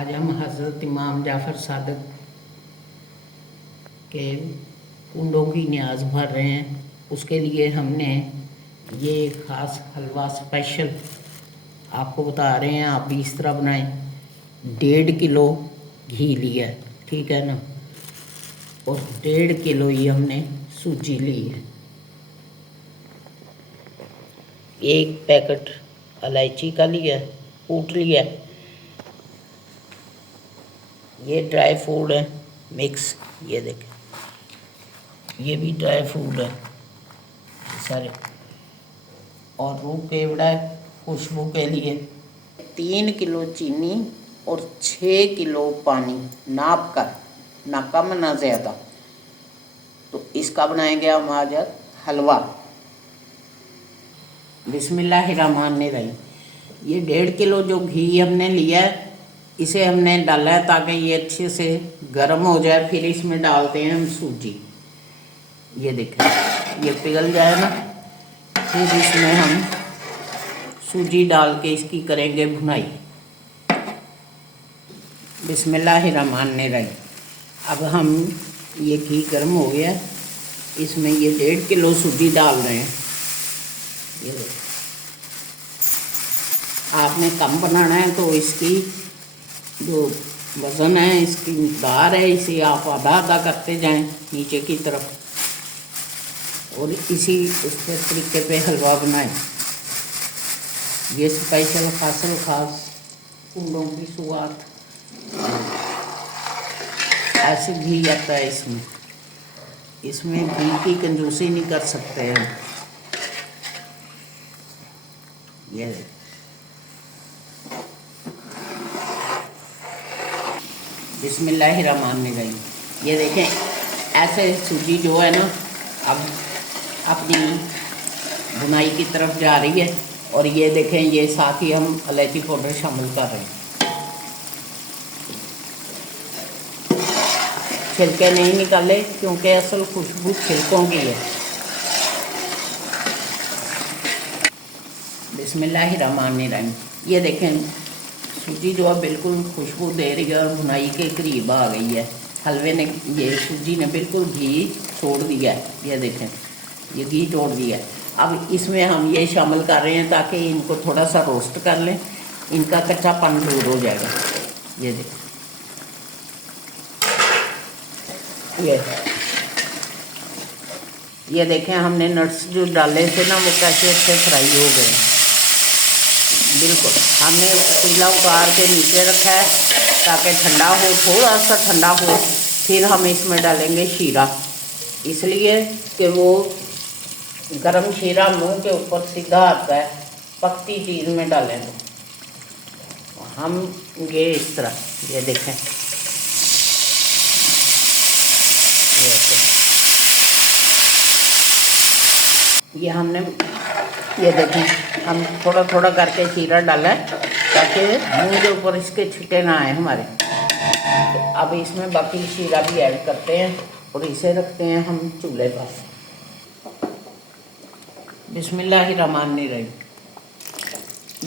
आज हम हज़रत इमाम जाफ़र सादिक के कुंडों की न्याज भर रहे हैं। उसके लिए हमने ये ख़ास हलवा स्पेशल आपको बता रहे हैं, आप भी इस तरह बनाएं। 1.5 किलो घी लिया है, ठीक है ना, और 1.5 किलो ही हमने सूजी ली है। 1 पैकेट इलायची का लिया है, कूट लिया है। ये ड्राई फ्रूट है मिक्स, ये देखें, ये भी ड्राई फ्रूट है सारे। और रूह केवड़ा है खुशबू के लिए। 3 किलो चीनी और 6 किलो पानी नाप कर, ना कम ना ज़्यादा। तो इसका बनाएंगे हम आज हलवा। बिस्मिल्लाहिर्रहमानिर्रहीम। ये 1.5 किलो जो घी हमने लिया है, इसे हमने डाला है ताकि ये अच्छे से गर्म हो जाए। फिर इसमें डालते हैं हम सूजी। ये देखें, ये पिघल जाए ना, फिर इसमें हम सूजी डाल के इसकी करेंगे भुनाई। बिस्मिल्लाहिर्रहमानिर्रहीम। अब हम ये घी गर्म हो गया, इसमें ये 1.5 किलो सूजी डाल रहे हैं। ये देखें, आपने कम बनाना है तो इसकी जो वज़न है, इसकी मकदार है, इसे आप आधा आधा करते जाएं नीचे की तरफ, और इसी उसके तरीके पे हलवा बनाएं। ये स्पेशल ख़ास कुंडों की शुरुआत ऐसे घी आता है इसमें घी की कंजूसी नहीं कर सकते हम। ये बिस्मिल्लाहिर्रहमानिर्रहीम। ये देखें, ऐसे सूजी जो है ना, अब अपनी बुनाई की तरफ जा रही है। और ये देखें, ये साथ ही हम इलायची पाउडर शामिल कर रहे हैं। छिलके नहीं निकाले क्योंकि असल खुशबू छिलकों की है। बिस्मिल्लाहिर्रहमानिर्रहीम। ये देखें, सूजी जो है बिल्कुल खुशबू दे रही है और भुनाई के करीब आ गई है। हलवे ने, ये सूजी ने बिल्कुल घी छोड़ दिया है। ये देखें, ये घी छोड़ दिया है। अब इसमें हम ये शामिल कर रहे हैं ताकि इनको थोड़ा सा रोस्ट कर लें, इनका कच्चापन दूर हो जाएगा। ये देखें, ये देखें, हमने नट्स जो डाले थे ना, वो कैसे अच्छे फ्राई हो गए। बिल्कुल हमने पतीला उतार के नीचे रखा है ताकि ठंडा हो, थोड़ा सा ठंडा हो। फिर हम इसमें डालेंगे शीरा, इसलिए कि वो गरम शीरा मुंह के ऊपर सीधा आता है, पकती चीज़ में डालें तो हम ये इस तरह, ये देखें, ये हमने, ये देखें, हम थोड़ा थोड़ा करके शीरा डाला है ताकि मुंह के ऊपर इसके छिटे ना आए हमारे। तो अब इसमें बाकी शीरा भी ऐड करते हैं और इसे रखते हैं हम चूल्हे पर। बिस्मिल्लाहिर्रहमानिर्रहीम।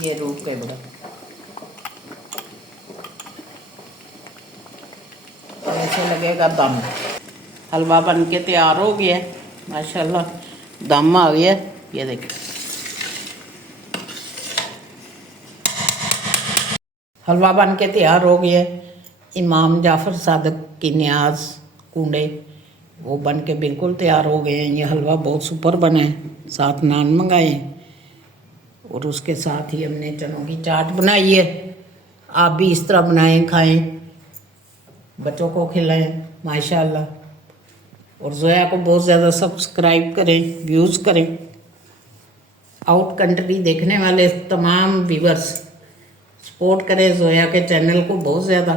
ये रूह केवड़ा, और ऐसे लगेगा दम। हलवा बन के तैयार हो गया है माशाल्लाह, दम आ गया। ये देखें, हलवा बन के तैयार हो गया। इमाम जाफ़र सादिक की न्याज कूंडे वो बन के बिल्कुल तैयार हो गए हैं। ये हलवा बहुत सुपर बना है। साथ नान मंगाए हैं और उसके साथ ही हमने चनों की चाट बनाई है। आप भी इस तरह बनाएं, खाएं, बच्चों को खिलाएं माशाल्लाह। और ज़ोया को बहुत ज़्यादा सब्सक्राइब करें, व्यूज़ करें। आउट कंट्री देखने वाले तमाम व्यूअर्स सपोर्ट करें ज़ोया के चैनल को बहुत ज़्यादा।